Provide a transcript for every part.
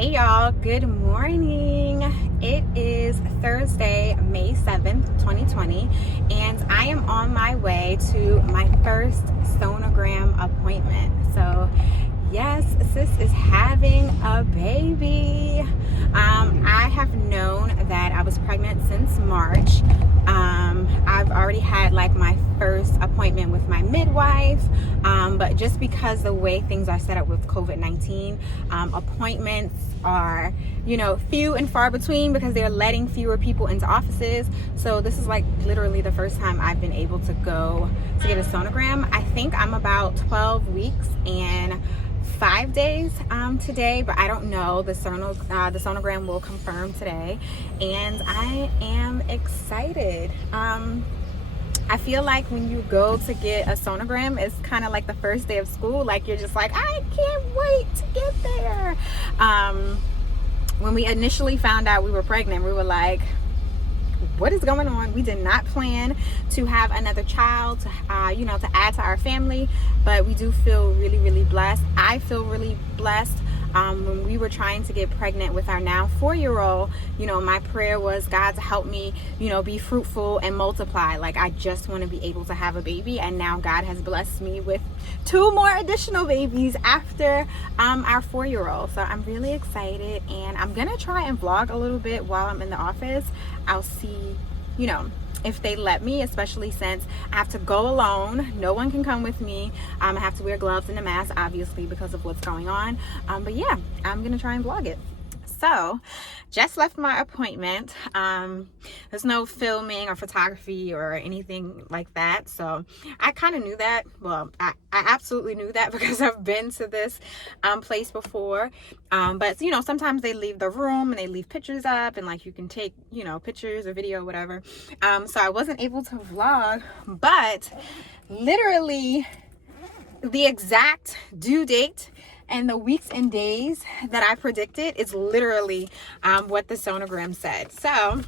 Hey y'all, good morning. It is Thursday, May 7th, 2020, and I am on my way to my first sonogram appointment. So yes, sis is having a baby. I have known that I was pregnant since March. I've already had like my first appointment with my midwife, but just because the way things are set up with COVID-19, appointments are, few and far between because they're letting fewer people into offices. So this is like literally the first time I've been able to go to get a sonogram. I think I'm about 12 weeks and 5 days today, but I don't know. The sonogram will confirm today, and I am excited. I feel like when you go to get a sonogram, it's kind of like the first day of school. Like you're just like, I can't wait to get there. When we initially found out we were pregnant, we were like, what is going on? We did not plan to have another child, to add to our family, but we do feel really, really blessed. I feel really blessed. When we were trying to get pregnant with our now 4-year-old, my prayer was, God, to help me, be fruitful and multiply. Like, I just want to be able to have a baby. And now God has blessed me with 2 more additional babies after our 4-year-old. So I'm really excited, and I'm going to try and vlog a little bit while I'm in the office. I'll see, if they let me, especially since I have to go alone. No one can come with me. I have to wear gloves and a mask, obviously, because of what's going on. But yeah, I'm gonna try and vlog it. So just left my appointment. There's no filming or photography or anything like that, so I kind of knew that. Well, I absolutely knew that because I've been to this place before. But sometimes they leave the room and they leave pictures up, and like you can take pictures or video, whatever. So I wasn't able to vlog, but literally the exact due date and the weeks and days that I predicted is literally what the sonogram said. So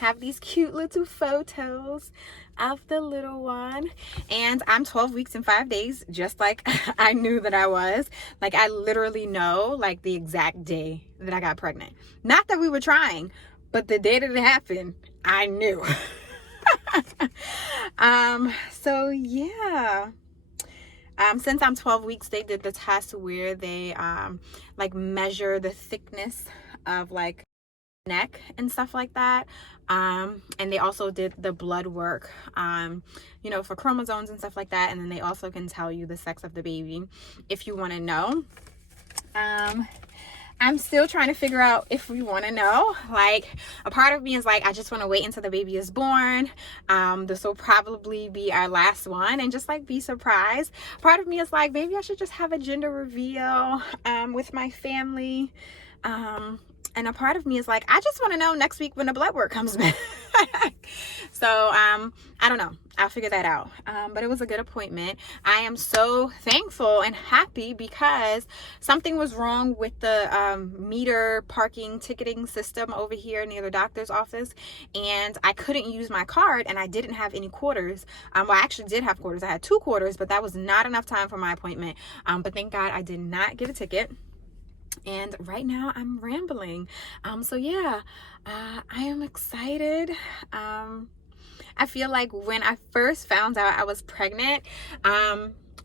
have these cute little photos of the little one, and I'm 12 weeks and 5 days, just like I knew that I was. Like, I literally know like the exact day that I got pregnant. Not that we were trying, but the day that it happened, I knew. So yeah. Since I'm 12 weeks, they did the test where they like measure the thickness of like neck and stuff like that. And they also did the blood work, for chromosomes and stuff like that. And then they also can tell you the sex of the baby if you want to know. I'm still trying to figure out if we want to know. Like, a part of me is like, I just want to wait until the baby is born. This will probably be our last one and just like be surprised. Part of me is like, maybe I should just have a gender reveal with my family. And a part of me is like, I just want to know next week when the blood work comes back. So I don't know. I'll figure that out. But it was a good appointment. I am so thankful and happy because something was wrong with the meter parking ticketing system over here near the doctor's office, and I couldn't use my card, and I didn't have any quarters. Well, I actually did have quarters. I had 2 quarters, but that was not enough time for my appointment. But thank God I did not get a ticket. And right now I'm rambling. So yeah, I am excited. I feel like when I first found out I was pregnant,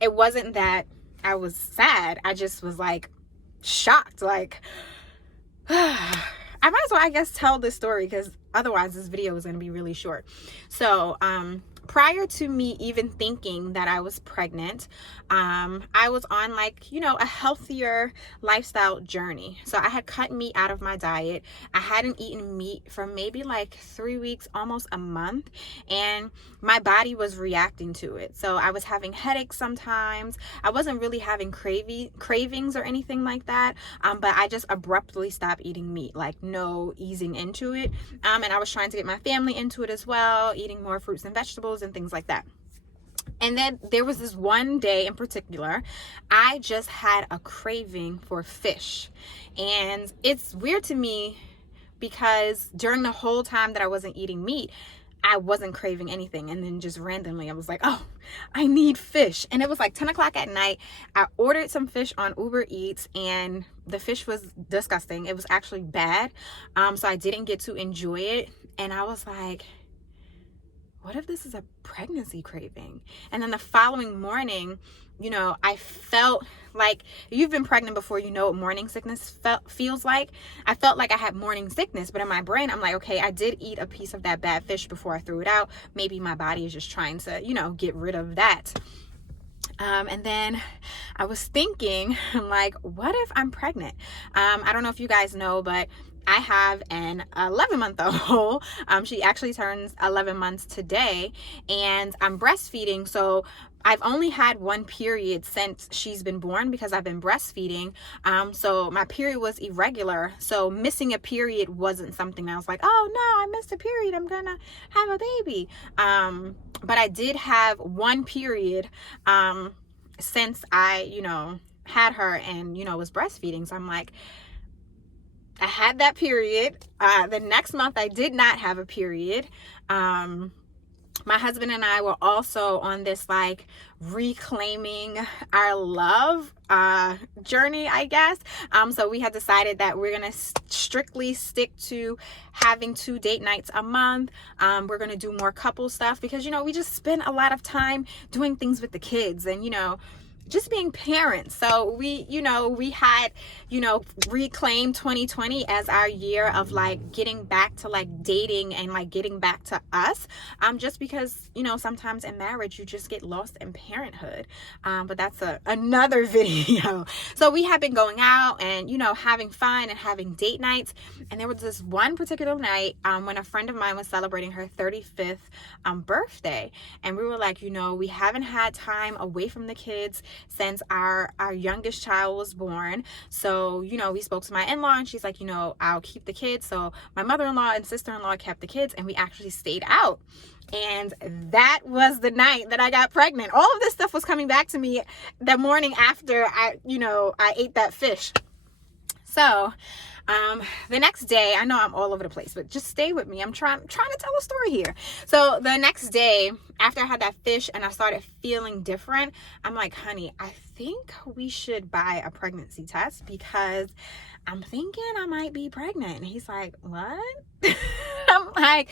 it wasn't that I was sad. I just was like shocked. Like, I might as well, I guess, tell this story because otherwise this video is going to be really short. So, prior to me even thinking that I was pregnant, I was on like, a healthier lifestyle journey. So I had cut meat out of my diet. I hadn't eaten meat for maybe like 3 weeks, almost a month, and my body was reacting to it. So I was having headaches sometimes. I wasn't really having cravings or anything like that, but I just abruptly stopped eating meat, like no easing into it. And I was trying to get my family into it as well, eating more fruits and vegetables and things like that. And then there was this one day in particular, I just had a craving for fish. And it's weird to me because during the whole time that I wasn't eating meat, I wasn't craving anything. And then just randomly, I was like, oh, I need fish. And it was like 10 o'clock at night. I ordered some fish on Uber Eats, and the fish was disgusting. It was actually bad. So I didn't get to enjoy it. And I was like, what if this is a pregnancy craving? And then the following morning, you know, I felt like, you've been pregnant before, you know what morning sickness feels like. I felt like I had morning sickness, but in my brain, I'm like, okay, I did eat a piece of that bad fish before I threw it out. Maybe my body is just trying to, you know, get rid of that. And then I was thinking, like, what if I'm pregnant? I don't know if you guys know, but I have an 11-month-old. She actually turns 11 months today, and I'm breastfeeding. So I've only had one period since she's been born because I've been breastfeeding. So my period was irregular. So missing a period wasn't something that I was like, oh no, I missed a period, I'm gonna have a baby. But I did have one period since I, you know, had her and, you know, was breastfeeding. So I'm like, I had that period. The next month I did not have a period. My husband and I were also on this like reclaiming our love journey, I guess. So we had decided that we're gonna strictly stick to having 2 date nights a month. We're gonna do more couple stuff because, you know, we just spend a lot of time doing things with the kids and, you know, just being parents. So we, you know, we had, you know, reclaimed 2020 as our year of like getting back to like dating and like getting back to us. Just because, you know, sometimes in marriage you just get lost in parenthood. But that's another video. So we have been going out and, you know, having fun and having date nights. And there was this one particular night when a friend of mine was celebrating her 35th birthday. And we were like, you know, we haven't had time away from the kids since our youngest child was born. So, you know, we spoke to my in-law and she's like, you know, I'll keep the kids. So my mother-in-law and sister-in-law kept the kids and we actually stayed out. And that was the night that I got pregnant. All of this stuff was coming back to me the morning after I ate that fish. So the next day, I know I'm all over the place, but just stay with me. I'm trying to tell a story here. So the next day, after I had that fish and I started feeling different, I'm like, honey, I think we should buy a pregnancy test because I'm thinking I might be pregnant. And he's like, what? I'm like,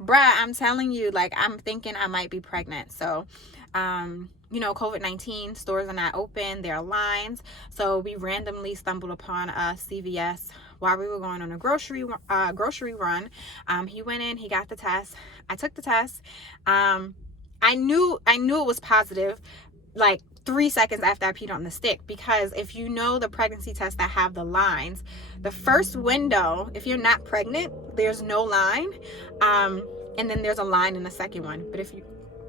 bruh, I'm telling you, like, I'm thinking I might be pregnant. So, you know, COVID-19, stores are not open, there are lines. So we randomly stumbled upon a CVS while we were going on a grocery run. He went in, he got the test. I took the test. I knew it was positive like 3 seconds after I peed on the stick, because if you know the pregnancy tests that have the lines, the first window, if you're not pregnant, there's no line. And then there's a line in the second one. But if you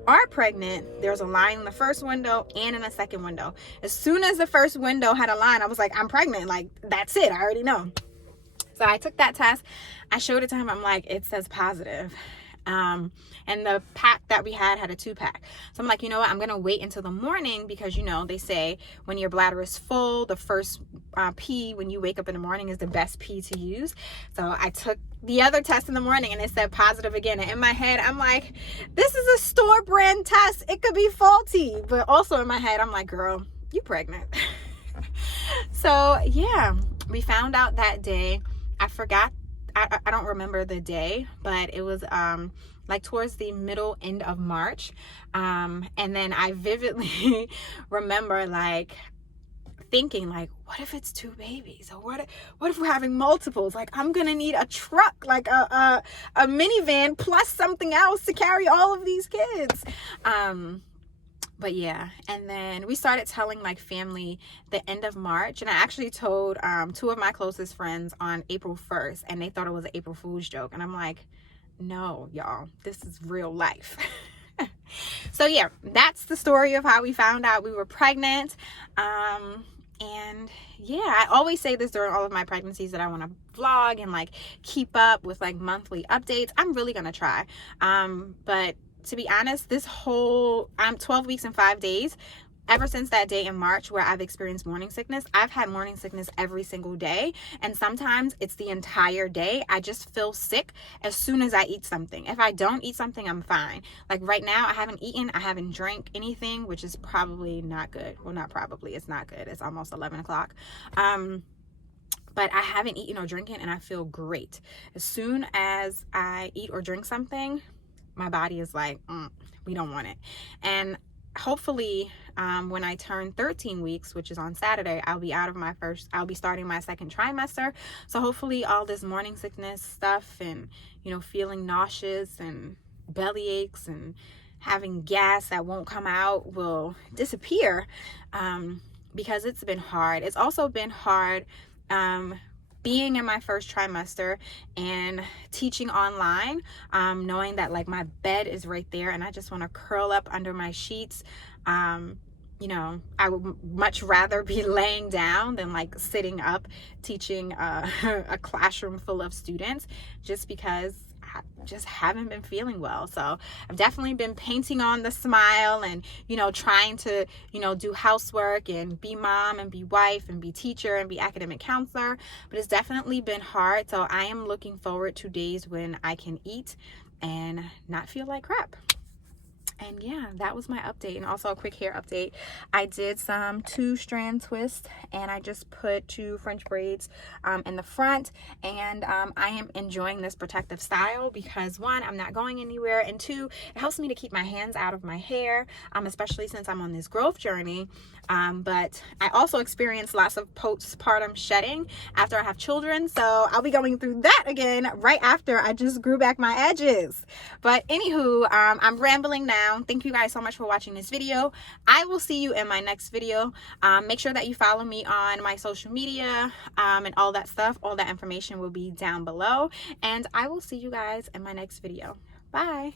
are pregnant, there's a line in the first window and in the second window. As soon as the first window had a line, I was like, I'm pregnant. Like, that's it. I already know. So I took that test. I showed it to him. I'm like, it says positive. And the pack that we had a 2-pack. So I'm like, you know what? I'm going to wait until the morning because, you know, they say when your bladder is full, the first pee when you wake up in the morning is the best pee to use. So I took the other test in the morning and it said positive again. And in my head, I'm like, this is a store brand test. It could be faulty. But also in my head, I'm like, girl, you pregnant. So yeah, we found out that day. I forgot. I don't remember the day, but it was like towards the middle end of March. And then I vividly remember like thinking like, what if it's 2 babies? Or what if we're having multiples? Like, I'm gonna need a truck, like a minivan plus something else to carry all of these kids. But yeah, and then we started telling like family the end of March, and I actually told 2 of my closest friends on April 1st, and they thought it was an April Fool's joke. And I'm like, no, y'all, this is real life. So yeah, that's the story of how we found out we were pregnant. And yeah, I always say this during all of my pregnancies that I want to vlog and like keep up with like monthly updates. I'm really gonna try. But to be honest, this whole 12 weeks and 5 days, ever since that day in March where I've experienced morning sickness, I've had morning sickness every single day. And sometimes it's the entire day. I just feel sick as soon as I eat something. If I don't eat something, I'm fine. Like right now, I haven't eaten, I haven't drank anything, which is probably not good. Well, not probably, it's not good. It's almost 11 o'clock. but I haven't eaten or drinking and I feel great. As soon as I eat or drink something, my body is like, we don't want it. And hopefully when I turn 13 weeks, which is on Saturday, I'll be starting my second trimester. So hopefully all this morning sickness stuff and, feeling nauseous and belly aches and having gas that won't come out will disappear, because it's been hard. It's also been hard being in my first trimester and teaching online, knowing that like my bed is right there and I just want to curl up under my sheets. I would much rather be laying down than like sitting up teaching a classroom full of students, just because I just haven't been feeling well. So I've definitely been painting on the smile and, trying to, do housework and be mom and be wife and be teacher and be academic counselor. But it's definitely been hard. So I am looking forward to days when I can eat and not feel like crap. And yeah, that was my update. And also a quick hair update. I did some 2-strand twists and I just put 2 French braids in the front. And I am enjoying this protective style because 1, I'm not going anywhere, and 2, it helps me to keep my hands out of my hair, especially since I'm on this growth journey. But I also experience lots of postpartum shedding after I have children. So I'll be going through that again right after I just grew back my edges. But anywho, I'm rambling now. Thank you guys so much for watching this video. I will see you in my next video. Make sure that you follow me on my social media and all that stuff. All that information will be down below. And I will see you guys in my next video. Bye.